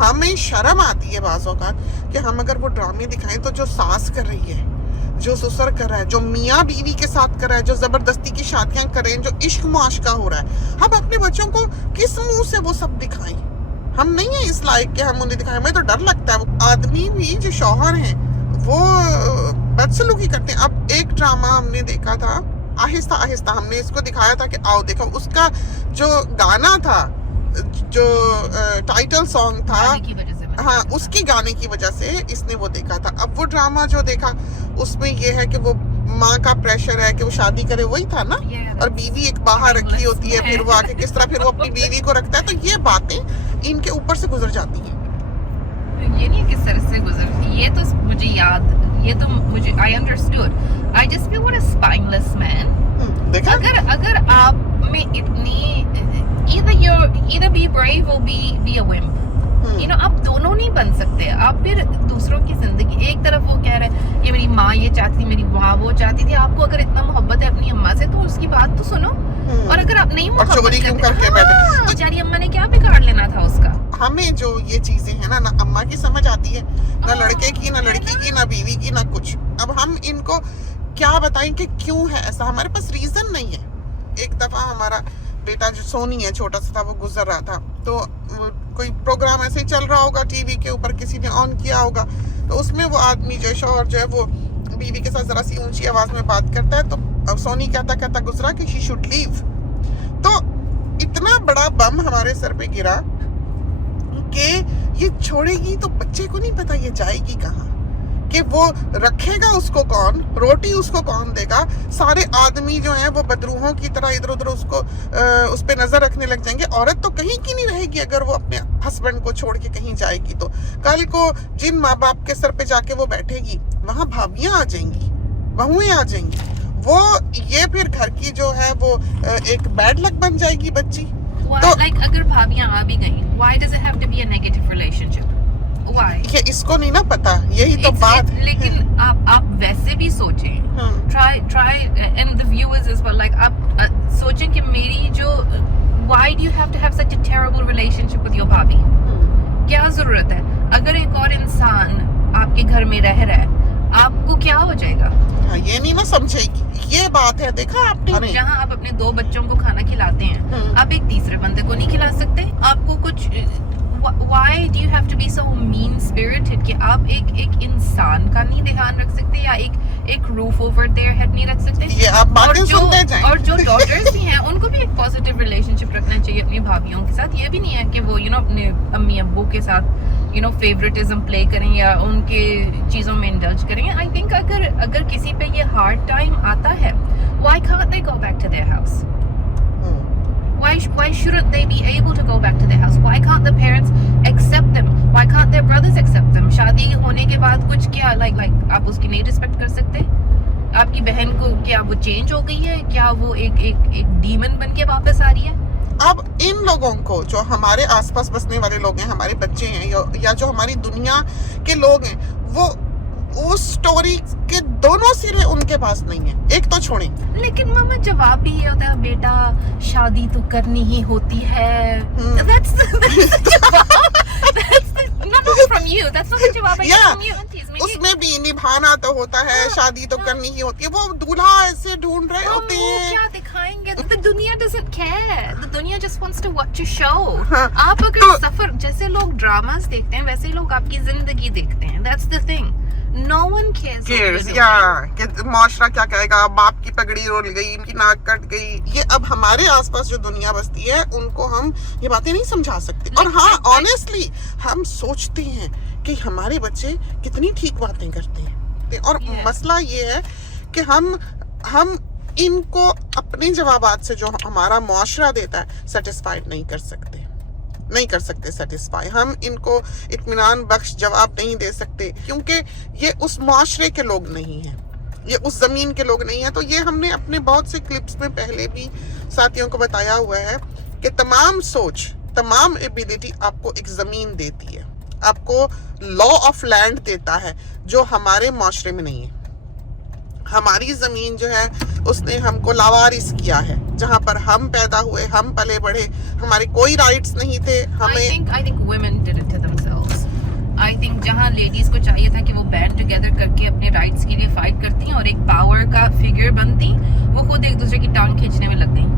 हमें शर्म आती है बाज़ों का कि हम अगर वो ड्रामे दिखाएं तो जो सास कर रही है, जो ससुर कर रहा है, जो मियाँ बीवी के साथ कर रहा है, जो जबरदस्ती की शादियां कर रहे हैं, जो इश्क मुआशका हो रहा है, हम अपने बच्चों को किस मुंह से वो सब दिखाएं? हम नहीं है इस लायक के हम उन्हें दिखाएं। हमें तो डर लगता है। आदमी भी जो शौहर हैं वो बदसलूकी करते हैं। अब एक ड्रामा हमने देखा था, आहिस्ता आहिस्ता हमने इसको दिखाया था कि आओ देखो, उसका जो गाना था, जो टाइटल सॉन्ग था, हाँ उसकी गाने की वजह से इसने वो देखा था। अब वो ड्रामा जो देखा उसमें ये है कि वो माँ का प्रेशर है कि वो शादी करे, वही था ना, और बीवी एक बाहर रखी होती है, फिर वो आके किस तरह फिर वो अपनी बीवी को रखता है। तो ये बातें इनके ऊपर से गुजर जाती हैं। ये नहीं किस तरह से गुजर, ये तो मुझे याद, ये तो मुझे I understood. I just feel what a spineless man. देखा, अगर आप में इतनी either be brave or be a wimp, you know, आप दोनों नहीं बन सकते। आप फिर दूसरों की जिंदगी, एक तरफ वो कह रहे हैं ये मेरी माँ ये चाहती थी, मेरी माँ वो चाहती थी। आपको अगर इतना मोहब्बत है अपनी अम्मा से तो उसकी बात तो सुनो। और अगर आप नहीं मोहब्बत करते, बेचारी अम्मा ने क्या बिगाड़ लेना था उसका। हमें जो ये चीजें हैं ना अम्मा की समझ आती है, ना लड़के की, ना लड़की की, ना बीवी की, ना कुछ। अब हम इनको क्या बताएं कि क्यों है ऐसा? हमारे पास रीजन नहीं है। एक दफा हमारा बेटा जो सोनी है, छोटा सा था, वो गुजर रहा था, तो कोई प्रोग्राम ऐसे ही चल रहा होगा टीवी के ऊपर, किसी ने ऑन किया होगा, तो उसमें वो आदमी जो शौहर जो है वो बीवी के साथ जरा सी ऊंची आवाज में बात करता है। तो अब सोनी कहता गुजरा कि शी शुड लीव। तो इतना बड़ा बम हमारे सर पे गिरा कि ये छोड़ेगी तो बच्चे को नहीं पता ये जाएगी कहाँ, कि वो रखेगा उसको कौन, रोटी उसको कौन देगा। सारे आदमी जो हैं वो बदरूहों की तरह इधर उधर उसको उस पे नजर रखने लग जाएंगे। औरत तो कहीं की नहीं रहेगी अगर वो अपने हस्बैंड को छोड़ के कहीं जाएगी। तो कल को जिन माँ बाप के सर पे जाके वो बैठेगी, वहां भाभियां आ जाएंगी, बहुएं आ जाएंगी। वो ये फिर घर की जो है वो एक बैड लक बन जाएगी बच्ची। तो like, अगर भाभियां आ भी गई, why does it have to be a negative relationship? Why? ये इसको नहीं ना पता, यही तो बात है। लेकिन आप वैसे भी सोचें, try and the viewers as well, like आप सोचें कि मेरी जो, why do you have to have such a terrible relationship with your भाभी? क्या जरूरत है? अगर एक और इंसान आपके घर में रह रहा है, आपको क्या हो जाएगा? हाँ, ये नहीं ना समझेगी, ये बात है। देखा आपने, और जहाँ आप अपने 2 बच्चों को खाना खिलाते हैं, आप एक तीसरे बंदे को नहीं खिला सकते। आपको कुछ why do you have to be so mean spirited कि आप एक इंसान का नहीं ध्यान रख सकते, या एक roof over their head नहीं रख सकते? ये आप बातें सुनते जाएं। और जो daughters भी हैं, उनको भी एक पॉजिटिव रिलेशनशिप रखना चाहिए अपनी भाभियों के साथ। ये भी नहीं है कि वो अपने अम्मी अब्बू के साथ फेवरेटिज्म प्ले करें या उनके चीजों में इंडल्ज करें। आई थिंक अगर किसी पे ये हार्ड टाइम आता है, why can't they go back to their house? Why shouldn't they be able to go back to their house? Why can't the parents accept them? Why can't their brothers accept them? शादी होने के बाद कुछ क्या like आप उसकी नहीं respect कर सकते? आपकी बहन को क्या वो चेंज हो गई है? क्या वो एक डीमन बन के वापस आ रही है? अब इन लोगों को, जो हमारे आसपास बसने वाले लोग हैं, हमारे बच्चे हैं, या जो हमारी दुनिया के लोग हैं, वो उस स्टोरी के दोनों सिरे उनके पास नहीं है। एक तो छोड़े, लेकिन मामा जवाब भी ये होता है, बेटा शादी तो करनी ही होती है। That's not from you. That's not the जवाब from you. उसमें भी निभाना तो होता है, शादी तो करनी ही होती है। वो दूल्हा ऐसे ढूंढ रहे होते हैं, क्या दिखाएंगे? The दुनिया doesn't care. The दुनिया just wants to watch a show. आप अगर सफर, जैसे लोग ड्रामास देखते हैं, वैसे लोग आपकी जिंदगी देखते हैं। That's the thing. No one cares. कि माशरा क्या कहेगा, बाप की पगड़ी रोल गई, उनकी नाक कट गई। ये अब हमारे आसपास जो दुनिया बसती है, उनको हम ये बातें नहीं समझा सकते। और हाँ, ऑनेस्टली हम सोचते हैं कि हमारे बच्चे कितनी ठीक बातें करते हैं, और मसला ये है कि हम इनको अपने जवाबात से जो हमारा मुआशरा देता है सेटिस्फाइड नहीं कर सकते सेटिस्फाई। हम इनको इत्मीनान बख्श जवाब नहीं दे सकते, क्योंकि ये उस मुआशरे के लोग नहीं हैं, ये उस जमीन के लोग नहीं हैं। तो ये हमने अपने बहुत से क्लिप्स में पहले भी साथियों को बताया हुआ है कि तमाम सोच, तमाम एबिलिटी आपको एक जमीन देती है, आपको लॉ ऑफ लैंड देता है, जो हमारे मुआशरे में नहीं है। हमारी जमीन जो है उसने हमको लावारिस किया है, जहाँ पर हम पैदा हुए, हम पले बढ़े, हमारे कोई राइट्स नहीं थे। हमें I think women did it to themselves. Ladies को चाहिए था कि वो बैंड टुगेदर करके अपने राइट्स के लिए फाइट करती और एक पावर का फिगर बनती, वो खुद एक दूसरे की टांग खींचने में लग गई।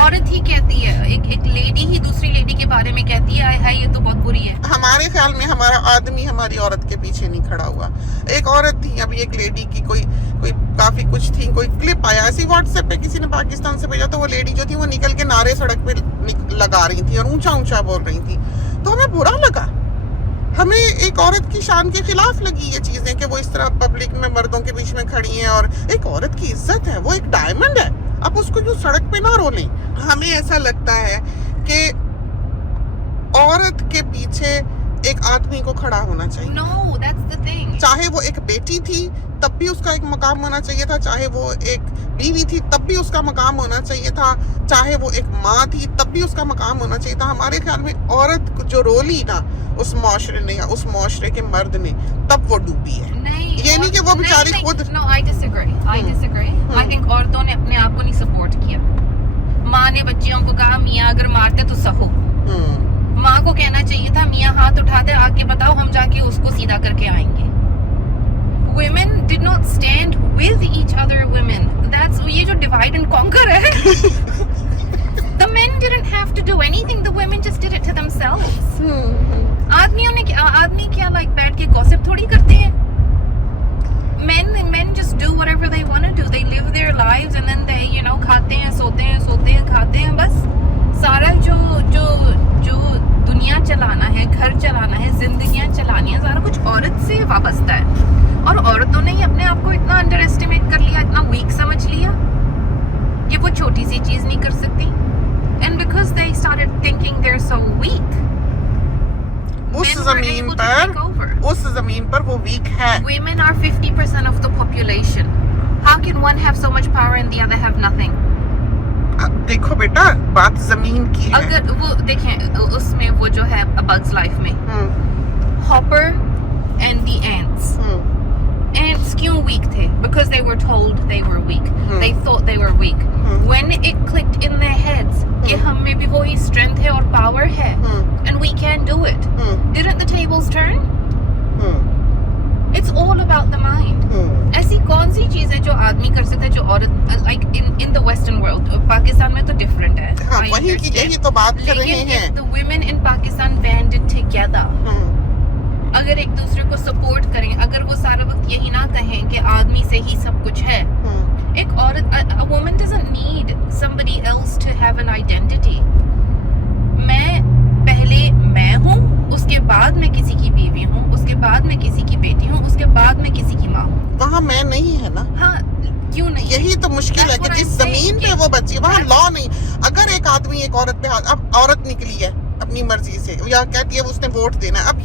औरत ही कहती है, एक लेडी ही दूसरी लेडी के बारे में कहती है हाय ये तो बहुत बुरी है। हमारे ख्याल में हमारा आदमी हमारी औरत के पीछे नहीं खड़ा हुआ। एक औरत थी, अभी एक लेडी की कोई काफी कुछ थी, कोई क्लिप आया ऐसी व्हाट्सएप पे किसी ने पाकिस्तान से भेजा, तो वो लेडी जो थी वो निकल के नारे सड़क पे लगा रही थी और ऊंचा ऊंचा बोल रही थी। तो हमें बुरा लगा, हमें एक औरत की शान के खिलाफ लगी ये चीजें कि वो इस तरह पब्लिक में मर्दों के बीच में खड़ी हैं। और एक औरत की इज्जत है, वो एक डायमंड है, अब उसको जो सड़क पे ना रोलें। हमें ऐसा लगता है कि औरत के पीछे एक आदमी को खड़ा होना चाहिए। No, that's the thing. चाहे वो एक बेटी थी तब भी उसका एक मकाम होना चाहिए था, चाहे वो एक बीवी थी तब भी उसका मकाम होना चाहिए था, चाहे वो एक माँ थी तब भी उसका मकाम होना चाहिए था। हमारे ख्याल में औरत जो रोली ना उस मुआशरे ने या उस मुआशरे के मर्द ने, तब वो डूबी है। ये नहीं कि वो बेचारी खुद। No, I disagree. I think औरतों ने अपने आप को नहीं सपोर्ट किया। माँ ने बच्चियों को कहा मियाँ अगर मारते तो सहो। माँ को कहना चाहिए था मियाँ हाथ उठाते आके बताओ, हम जाके उसको सीधा करके आएंगे। Women did not stand with each other. Women, that's ये जो divide and conquer है। The men didn't have to do anything. The women just did it to themselves. आदमी क्या like बैठ के gossip थोड़ी करते हैं। Men just do whatever they want to do. They live their lives and then they खाते हैं, सोते हैं, खाते हैं, बस सारा जो दुनिया चलाना है, घर चलाना है, जिंदगियां चलानी है, सारा कुछ औरत से वाबस्ता है। और औरतों ने ही अपने आप को इतना अंडर एस्टिमेट कर लिया, इतना वीक समझ लिया कि वो छोटी सी चीज नहीं कर सकती। And because they started thinking they are so weak, उस जमीन पर वो वीक है। Women are 50% of the population. How can one have so much power and the other have nothing? देखो बेटा, बात जमीन की है। अगर वो देखें उसमें वो जो है A Bug's Life में Hopper and the ants. Ants क्यों weak थे? Because they were told they were weak. They thought they were weak. When it clicked in their heads कि हम में भी वही strength है और power है and we can do it. Didn't the tables turn? It's all about the mind. ऐसी कौन सी चीज है जो आदमी कर सकता है जो औरत like in the Western world, Pakistan में तो different है। हाँ, वही की यही तो बात कर रहे हैं। लेकिन the women in Pakistan banded together. अगर एक दूसरे को सपोर्ट करें, अगर वो सारा वक्त यही ना कहें कि आदमी से ही सब कुछ है। एक औरत, a woman doesn't need somebody else to have an identity. पहले मैं हूँ, उसके बाद मैं किसी की बीवी हूँ, उसके बाद मैं किसी की बेटी हूँ, उसके बाद मैं किसी की माँ हूँ। वहाँ मैं नहीं है ना। हाँ, क्यों नहीं? यही तो मुश्किल है कि जिस जमीन पे वो बची वहाँ लॉ नहीं। अगर एक आदमी एक औरत पे अब औरत निकली है अपनी मर्जी से या कहती है उसने वोट देना है। अब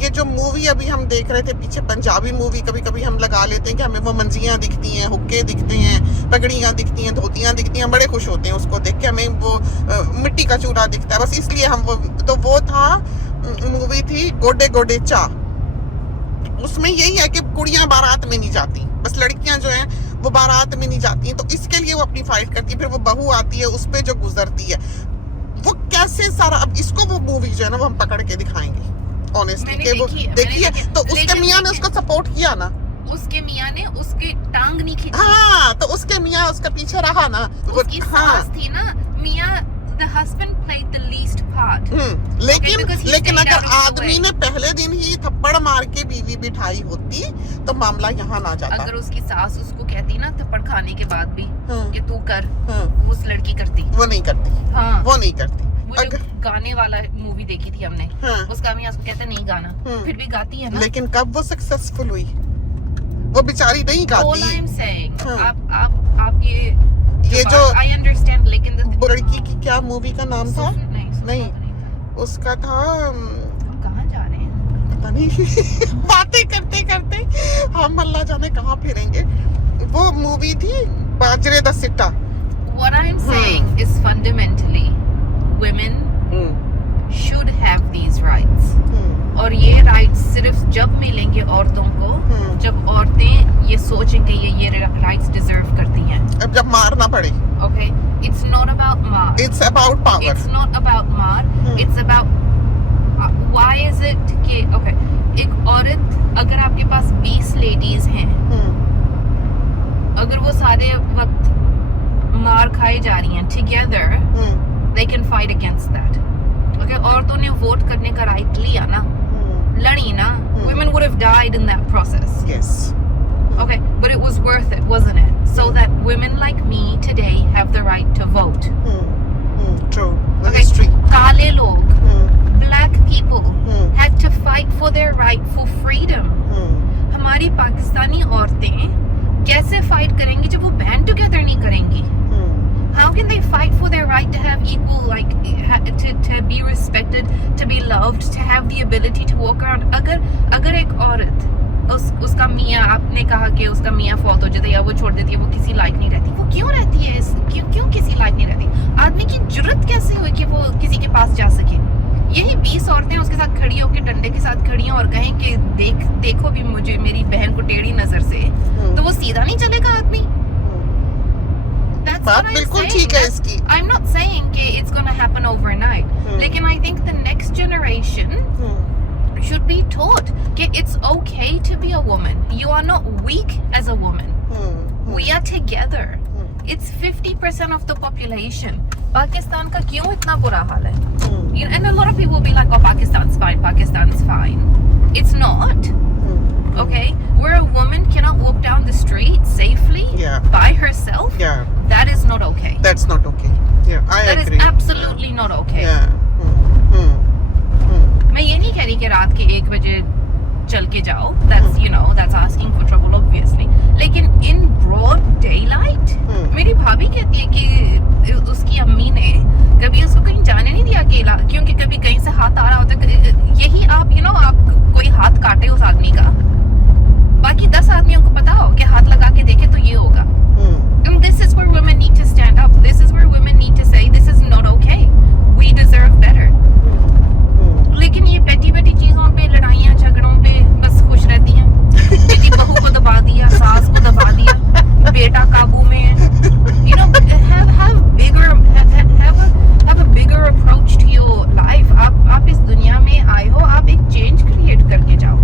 ये जो मूवी अभी हम देख रहे थे पीछे, पंजाबी मूवी, कभी कभी हम लगा लेते हैं कि हमें वो मंजियाँ दिखती हैं, हुक्के दिखते हैं, पगड़ियाँ दिखती हैं, धोतियाँ दिखती हैं, बड़े खुश होते हैं उसको देख के। हमें वो मिट्टी का चूल्हा दिखता है, बस इसलिए हम वो था मूवी थी गोडे गोडे चा। उसमें यही है कि कुड़ियाँ बारात में नहीं जाती, बस लड़कियां जो हैं वो बारात में नहीं जाती हैं, तो इसके लिए वो अपनी फाइट करती है। फिर वो बहू आती है, उस पे जो गुजरती है वो कैसे सारा। अब इसको वो मूवी जो है ना वो हम पकड़ के दिखाएंगे ऑनेस्टली कि वो देखिए, तो उसके मियाँ ने उसको सपोर्ट किया ना, उसके मियाँ ने उसके टांग नहीं खींची। हाँ, तो उसके मियाँ उसका पीछे रहा ना, उसकी सास थी ना। मियाँ the husband played the least part. लेकिन अगर आदमी ने पहले दिन ही थप्पड़ मार के बीवी बिठाई होती तो मामला यहाँ ना जाता। अगर उसकी सास उसको कहती ना थप्पड़ खाने के बाद भी कि तू कर, उस लड़की करती। वो नहीं करती। हाँ, वो नहीं करती। वो जो गाने वाला मूवी देखी थी हमने, उसका मियाँ उसको कहता नहीं गाना, फिर भी गाती है ना। लेकिन कब वो सक्सेसफुल हुई? वो बेचारी नहीं गाती। All I'm saying, आप ये जो I understand, लेकिन लड़की की क्या मूवी का नाम था? नहीं, उसका था। कहाँ जा रहे हैं पता नहीं। बातें करते करते हम अल्लाह जाने कहाँ फिरेंगे। वो मूवी थी बाजरे दा सिट्टा। What I'm saying is fundamentally women should have these rights. और ये राइट्स सिर्फ जब मिलेंगे औरतों को, जब औरतें ये सोचेंगे ये राइट्स डिजर्व करती हैं। अब जब मारना पड़े। Okay, it's not about मार। It's about power. It's not about मार। It's about why is it कि okay, एक औरत, अगर आपके पास 20 लेडीज हैं, अगर वो सारे वक्त मार खाई जा रही हैं together, they can fight against that. Okay, औरतों ने वोट करने का राइट लिया ना, लड़ी ना, women would have died in that process. Yes. Okay, but it was worth it, wasn't it? So that women like me today have the right to vote. True. The Okay, history. काले लोग, black people had to fight for their right for freedom. हमारी पाकिस्तानी औरतें कैसे fight करेंगी जब वो band together नहीं करेंगी? How can they fight for their right to have equal, like, to be respected, to be loved, to have the ability to walk around? अगर एक औरत उसका मियाँ, आपने कहा कि उसका मियाँ फौत हो जाता है या वो छोड़ देती है, वो किसी लायक नहीं रहती, वो क्यों रहती है? क्यों किसी लायक नहीं रहती? आदमी की जुर्रत कैसे हुई कि वो किसी के पास जा सके? यही 20 औरतें उसके साथ खड़ी होकर डंडे के साथ खड़ी हैं और कहें कि देखो भी मुझे, मेरी बहन को टेढ़ी नजर से, तो वो सीधा नहीं चलेगा आदमी? बात बिल्कुल ठीक है इसकी. I'm not saying कि it's gonna happen overnight, लेकिन I think the next generation should be taught that it's okay to be a woman. You are not weak as a woman. We are together. It's 50% of the population. Pakistan का क्यों इतना बुरा हाल है? And a lot of people will be like, oh, Pakistan's fine, Pakistan's fine. It's not. Okay? Where a woman cannot walk down the street safely by herself, that is not okay. That's not okay. Yeah, I agree. That is absolutely not okay. मैं ये नहीं कह रही कि रात के 1 बजे चल के जाओ, that's, you know, that's asking for trouble obviously, लेकिन in broad daylight, मेरी भाभी कहती है कि उसकी अम्मी ने कभी उसको कहीं जाने नहीं दिया अकेला, क्योंकि कभी कहीं से हाथ आ रहा होता है, यही आप, you know, आप कोई हाथ काटे उस आदमी का, बाकी 10 आदमियों को पता हो कि हाथ लगा के देखे तो ये होगा. And this is where women need to stand up. This is where women need to say this is not okay. We deserve better. लेकिन ये बेटी चीजों पे, लड़ाइयाँ झगड़ों पे बस खुश रहती हैं. बेटी बहू को दबा दिया, सास को दबा दिया, बेटा काबू में है. You know, have a bigger approach to your life. आप इस दुनिया में आए हो, आप एक चेंज क्रिएट करके जाओ.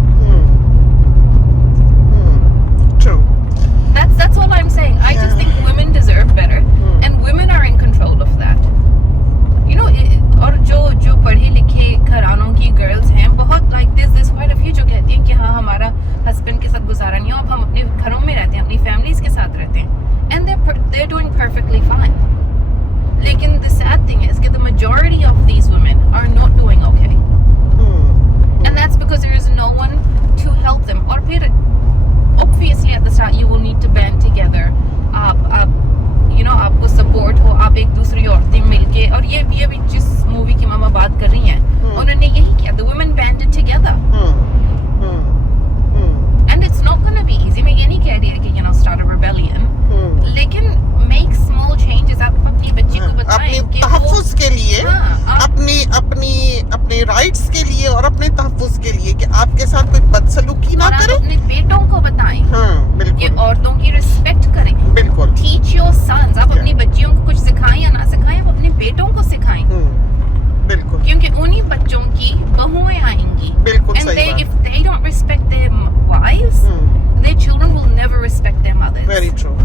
True. That's all I'm saying. I just think women deserve better, and women are in control of that. You know, और जो पढ़े लिखे घरानों की गर्ल्स हैं, बहुत like this quite a few जो कहती हैं कि हाँ, हमारा हस्बैंड के साथ गुजारा नहीं हो, अब हम अपने घरों में रहते हैं, अपनी फैमिलीज के साथ रहते हैं, and they're doing perfectly fine. लेकिन the sad thing is that the majority of these women are not doing okay, and that's because there is no one to help them. और फिर obviously at the start you will need to band together. आप you know, आपको support हो, आप एक दूसरी औरतें मिलके, और ये भी जिस मूवी की मामा बात कर रही हैं, उन्होंने यही किया. The women banded together. And it's not going to be easy. मैं ये नहीं कह रही कि, you know, start a rebellion, लेकिन make small changes. आप अपनी बच्ची को बताएं कि तहफ़्फ़ुज़ के लिए, अपने राइट्स के लिए और अपने तहफ़्फ़ुज़ के लिए कि आपके साथ कोई बदसलूकी ना करे. अपने बेटों को बताएं कि औरतों की रिस्पेक्ट करें. बिल्कुल. Teach your sons. आप अपनी बच्चियों को कुछ सिखाएं या ना सिखाएं, आप अपने बेटों को सिखाएं. बिल्कुल. क्योंकि उन्हीं बच्चों की बहुएं आएंगी. बिल्कुल And सही बात. if they don't respect their wives, their children will never respect their mothers. Very true.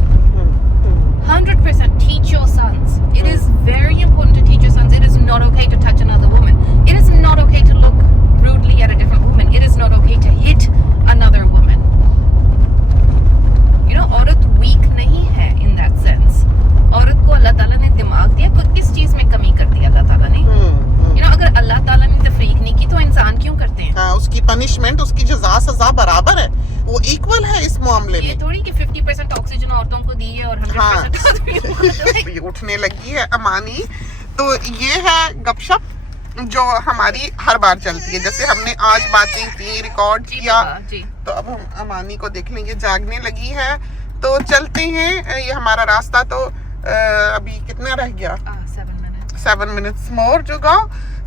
100% teach your sons. It is very important to teach your sons. It is not okay to touch another woman. It is not okay to look rudely at a different woman. It is not okay to hit another woman. You know, औरत weak नहीं है in that sense. औरत को अल्लाह ताला ने दिमाग दिया, किस चीज में कमी कर दी अल्लाह ताला ने? You know, अगर अल्लाह ताला ने तफरीक नहीं की तो इंसान क्यों करते हैं? हाँ, उसकी पनिशमेंट, उसकी जज़ा सज़ा बराबर है, वो इक्वल है इस मामले में. ये थोड़ी कि 50% ऑक्सीजन औरतों को दी है और 100% आदमियों को. ये उठने लगी है अमानी. तो ये है गपशप जो हमारी हर बार चलती है. जैसे हमने आज बातें की, रिकॉर्ड किया, तो अब हम अमानी को देख लेंगे, जागने लगी है. तो चलते हैं. ये हमारा रास्ता तो अभी कितना रह गया? 7 मिनट्स मोर जो गाओ.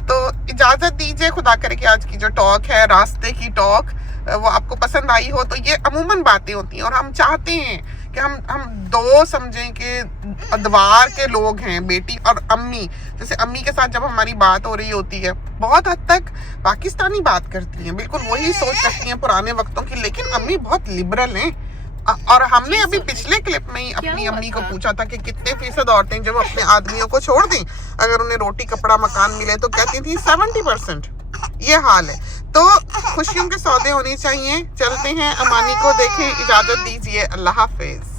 तो इजाजत दीजिए. खुदा करे कि आज की जो टॉक है, रास्ते की टॉक, वो आपको पसंद आई हो. तो ये अमूमन बातें होती हैं और हम चाहते हैं कि हम दो समझें कि अदवार के लोग हैं, बेटी और अम्मी। जैसे अम्मी के साथ जब हमारी बात हो रही होती है बहुत हद तक पाकिस्तानी बात करती हैं, बिल्कुल वही सोच रखती हैं पुराने वक्तों की, लेकिन अम्मी बहुत लिबरल हैं। और हमने अभी पिछले क्लिप में ही अपनी अम्मी को पूछा था कि कितने फीसद औरतें जब अपने आदमियों को छोड़ दें अगर उन्हें रोटी कपड़ा मकान मिले तो कहती थी 70%। ये हाल है। तो खुशियों के सौदे होने चाहिए। चलते हैं, अमानी को देखें, इजाजत दीजिए, अल्लाह हाफिज।